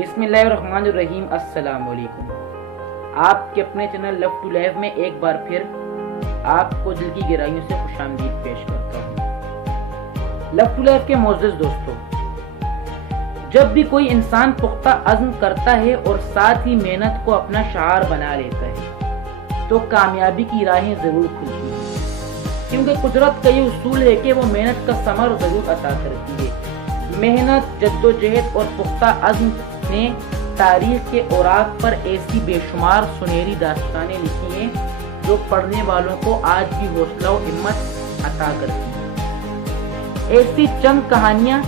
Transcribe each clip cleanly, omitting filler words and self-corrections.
بسم اللہ الرحمن الرحیم۔ السلام علیکم۔ آپ کے اپنے چینل لو ٹو لائف میں ایک بار پھر آپ کو دل کی گہرائیوں سے خوش آمدید پیش کرتا ہوں۔ لو ٹو لائف کے معزز دوستو، جب بھی کوئی انسان پختہ عزم کرتا ہے اور ساتھ ہی محنت کو اپنا شعار بنا لیتا ہے تو کامیابی کی راہیں ضرور کھلتی ہیں، کیونکہ قدرت کا یہ اصول ہے کہ وہ محنت کا ثمر ضرور عطا کرتی ہے۔ محنت، جدوجہد اور پختہ عزم نے تاریخ کے اوراق پر ایسی بے شمار سنہری داستانیں لکھی ہیں جو پڑھنے والوں کو آج بھی حوصلہ و ہمت عطا کرتی ہیں۔ ایسی چند کہانیاں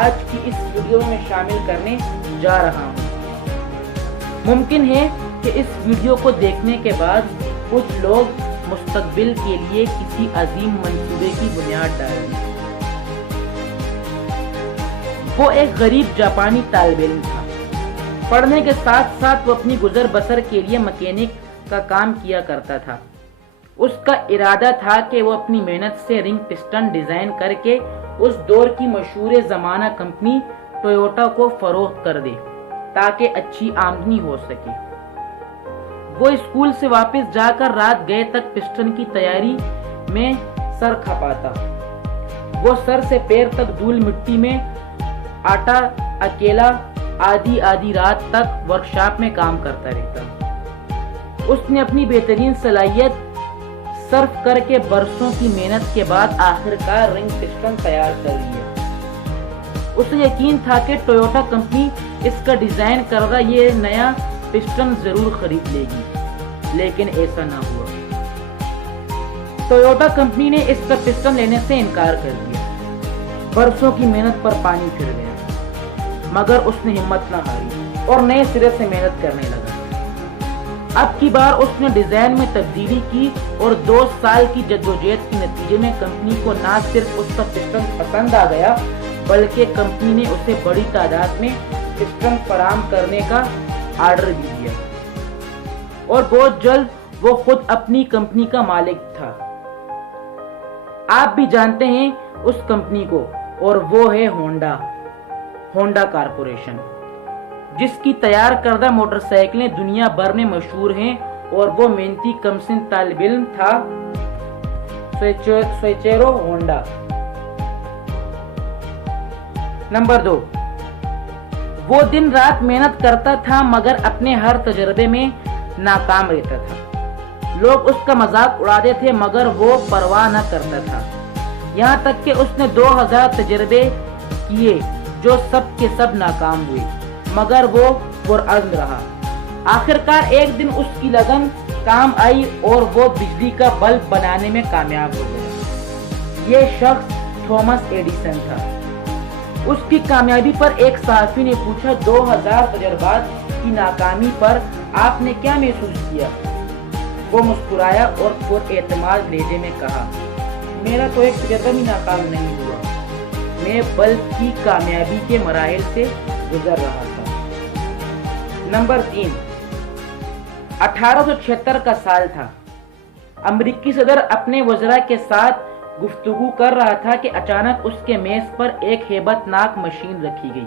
آج کی اس ویڈیو میں شامل کرنے جا رہا ہوں۔ ممکن ہے کہ اس ویڈیو کو دیکھنے کے بعد کچھ لوگ مستقبل کے لیے کسی عظیم منصوبے کی بنیاد ڈالیں۔ وہ ایک غریب جاپانی طالب علم تھا۔ پڑھنے کے ساتھ ساتھ وہ اپنی گزر بسر کے لیے مکینک کا کام کیا کرتا تھا۔ اس کا ارادہ تھا کہ وہ اپنی محنت سے رنگ پسٹن ڈیزائن کر کے اس دور کی مشہور زمانہ کمپنی ٹویوٹا کو فروخت کر دے تاکہ اچھی آمدنی ہو سکے۔ وہ اسکول سے واپس جا کر رات گئے تک پسٹن کی تیاری میں سر کھپاتا۔ وہ سر سے پیر تک دھول مٹی میں آٹا اکیلا آدھی رات تک ورکشاپ میں کام کرتا رہتا۔ اس نے اپنی بہترین صلاحیت صرف کر کے برسوں کی محنت کے بعد آخرکار رنگ پسٹن تیار کر لیا۔ اسے یقین تھا کہ ٹویوٹا کمپنی اس کا ڈیزائن کردہ یہ نیا پسٹن ضرور خرید لے گی، لیکن ایسا نہ ہوا۔ ٹویوٹا کمپنی نے اس کا پسٹن لینے سے انکار کر دیا۔ برسوں کی محنت پر پانی پھر گیا، مگر اس نے ہمت نہ ہاری اور نئے سرے سے محنت کرنے لگا۔ اب کی بار اس نے ڈیزائن میں تبدیلی کی اور 2 سال کی جدوجہد کے نتیجے میں کمپنی کو نہ صرف اس کا پسٹن پسند آ گیا بلکہ کمپنی نے اسے بڑی تعداد میں پسٹن فراہم کرنے کا آرڈر بھی دیا اور بہت جلد وہ خود اپنی کمپنی کا مالک تھا۔ آپ بھی جانتے ہیں اس کمپنی کو، اور وہ ہے ہونڈا کارپوریشن، جس کی تیار کردہ موٹر سائیکلیں دنیا بھر میں مشہور ہیں، اور وہ محنتی کمسن طالب علم تھا سوئچیرو ہونڈا۔ نمبر 2، وہ دن رات محنت کرتا تھا مگر اپنے ہر تجربے میں ناکام رہتا تھا۔ لوگ اس کا مذاق اڑاتے تھے مگر وہ پرواہ نہ کرتا تھا، یہاں تک کہ اس نے 2000 تجربے کیے جو سب کے سب ناکام ہوئے، مگر وہ پرعزم رہا۔ آخرکار ایک دن اس کی لگن کام آئی اور وہ بجلی کا بلب بنانے میں کامیاب ہو گیا۔ یہ شخص تھامس ایڈیسن تھا۔ اس کی کامیابی پر ایک صحافی نے پوچھا، 2000 تجربات کی ناکامی پر آپ نے کیا محسوس کیا؟ وہ مسکرایا اور پر اعتماد لہجے میں کہا، میرا تو ایک تجربہ بھی ناکام نہیں ہوا، میں بلب کی کامیابی کے مراحل سے گزر رہا تھا۔ نمبر 3، 1876 کا سال تھا۔ امریکی صدر اپنے وزراء کے ساتھ گفتگو کر رہا تھا کہ اچانک اس کے میز پر ایک ہیبت ناک مشین رکھی گئی۔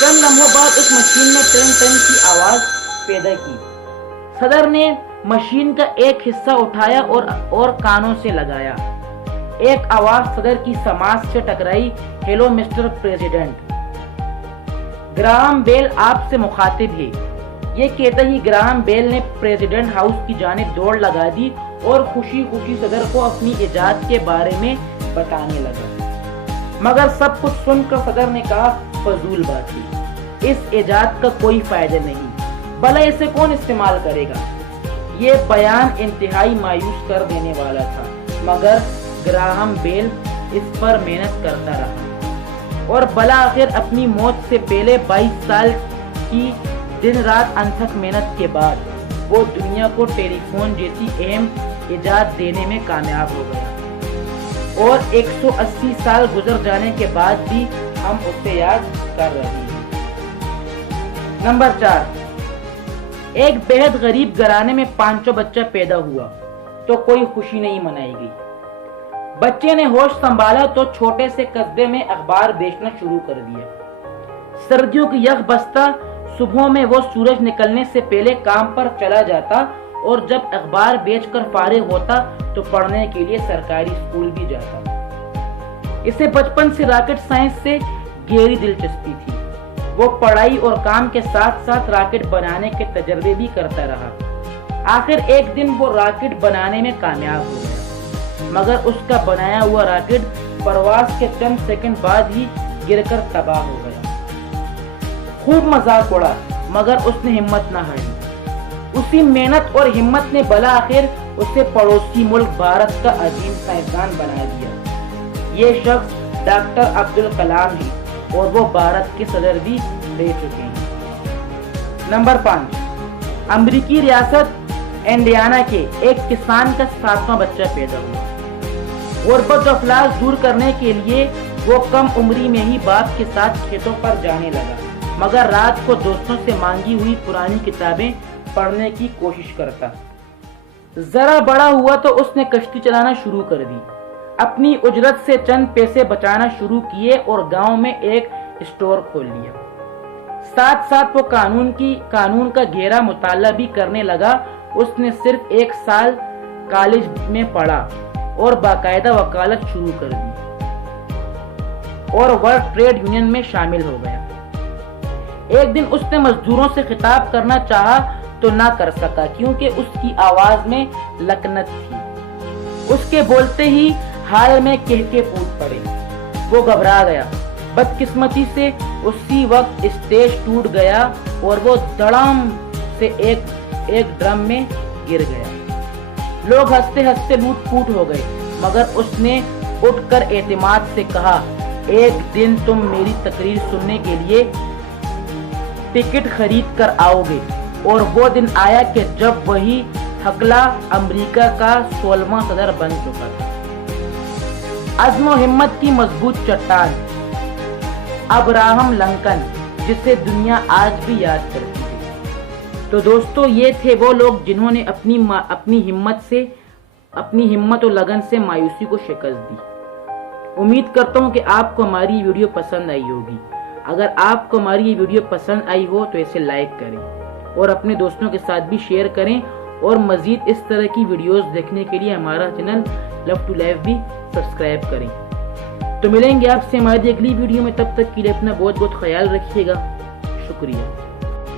چند لمحوں بعد اس مشین نے ٹن ٹن کی آواز پیدا کی۔ صدر نے مشین کا ایک حصہ اٹھایا اور کانوں سے لگایا۔ ایک آواز صدر کی سماعت سے ٹکرائی، ہیلو مسٹر پریزیڈنٹ، گراہم بیل آپ سے مخاطب ہے۔ یہ کہتے ہی گراہم بیل نے پریزیڈنٹ ہاؤس کی جانب دوڑ لگا دی اور خوشی خوشی صدر کو اپنی ایجاد کے بارے میں بتانے لگا، مگر سب کچھ سن کر صدر نے کہا، فضول بات ہے، اس ایجاد کا کوئی فائدہ نہیں، بھلا اسے کون استعمال کرے گا۔ یہ بیان انتہائی مایوس کر دینے والا تھا، مگر گراہم بیل اس پر محنت کرتا رہا اور بالآخر اپنی موت سے پہلے 22 سال کی دن رات انتھک محنت کے بعد وہ دنیا کو ٹیلی فون جیسی اہم ایجاد دینے میں کامیاب ہو گیا، اور 180 سال گزر جانے کے بعد بھی ہم اسے یاد کر رہے ہیں۔ نمبر 4، ایک بہت غریب گھرانے میں 5 بچہ پیدا ہوا تو کوئی خوشی نہیں منائی گئی۔ بچے نے ہوش سنبھالا تو چھوٹے سے قصبے میں اخبار بیچنا شروع کر دیا۔ سردیوں کی یخ بستہ صبحوں میں وہ سورج نکلنے سے پہلے کام پر چلا جاتا اور جب اخبار بیچ کر فارغ ہوتا تو پڑھنے کے لیے سرکاری اسکول بھی جاتا۔ اسے بچپن سے راکٹ سائنس سے گہری دلچسپی تھی۔ وہ پڑھائی اور کام کے ساتھ ساتھ راکٹ بنانے کے تجربے بھی کرتا رہا۔ آخر ایک دن وہ راکٹ بنانے میں کامیاب ہو گیا، مگر اس کا بنایا ہوا راکٹ پرواز کے چند سیکنڈ بعد ہی گر کر تباہ ہو گیا۔ خوب مذاق اڑا مگر اس نے ہمت نہ ہاری۔ اسی محنت اور ہمت نے بالآخر اسے پڑوسی ملک بھارت کا عظیم سائنسدان بنا دیا۔ یہ شخص ڈاکٹر عبدالکلام ہیں اور وہ بھارت کے صدر بھی رہ چکے ہیں۔ نمبر 5، امریکی ریاست انڈیانا کے ایک کسان کا 7واں بچہ پیدا ہوا۔ غربت و افلاس دور کرنے کے لیے وہ کم عمری میں ہی باپ کے ساتھ کھیتوں پر جانے لگا، مگر رات کو دوستوں سے مانگی ہوئی پرانی کتابیں پڑھنے کی کوشش کرتا۔ ذرا بڑا ہوا تو اس نے کشتی چلانا شروع کر دی، اپنی اجرت سے چند پیسے بچانا شروع کیے اور گاؤں میں ایک اسٹور کھول لیا۔ ساتھ ساتھ وہ قانون کا گہرا مطالعہ بھی کرنے لگا۔ اس نے صرف 1 سال کالج میں پڑھا اور باقاعدہ وکالت شروع کر دی اور ورک ٹریڈ یونین میں شامل ہو گیا۔ ایک دن اس نے مزدوروں سے خطاب کرنا چاہا تو نہ کر سکا کیونکہ اس کی آواز میں لکنت تھی۔ اس کے بولتے ہی حال میں کہکے پھوٹ پڑے۔ وہ گھبرا گیا۔ بدقسمتی سے اسی وقت اسٹیج ٹوٹ گیا اور وہ دھڑام سے ایک ڈرم میں گر گیا۔ لوگ ہنستے ہنستے لوٹ پوٹ ہو گئے، مگر اس نے اٹھ کر اعتماد سے کہا، ایک دن تم میری تقریر سننے کے لیے ٹکٹ خرید کر آؤ گے۔ اور وہ دن آیا کہ جب وہی ہکلا امریکہ کا 16واں صدر بن چکا تھا۔ عزم و ہمت کی مضبوط چٹان ابراہم لنکن، جسے دنیا آج بھی یاد کرتی ہے۔ تو دوستو، یہ تھے وہ لوگ جنہوں نے اپنی ہمت و لگن سے مایوسی کو شکست دی۔ امید کرتا ہوں کہ آپ کو ہماری یہ ویڈیو پسند آئی ہوگی۔ اگر آپ کو ہماری یہ ویڈیو پسند آئی ہو تو اسے لائک کریں اور اپنے دوستوں کے ساتھ بھی شیئر کریں، اور مزید اس طرح کی ویڈیوز دیکھنے کے لیے ہمارا چینل لو ٹو لائف بھی سبسکرائب کریں۔ تو ملیں گے آپ سے ہماری اگلی ویڈیو میں، تب تک کے لیے اپنا بہت خیال رکھیے گا۔ شکریہ۔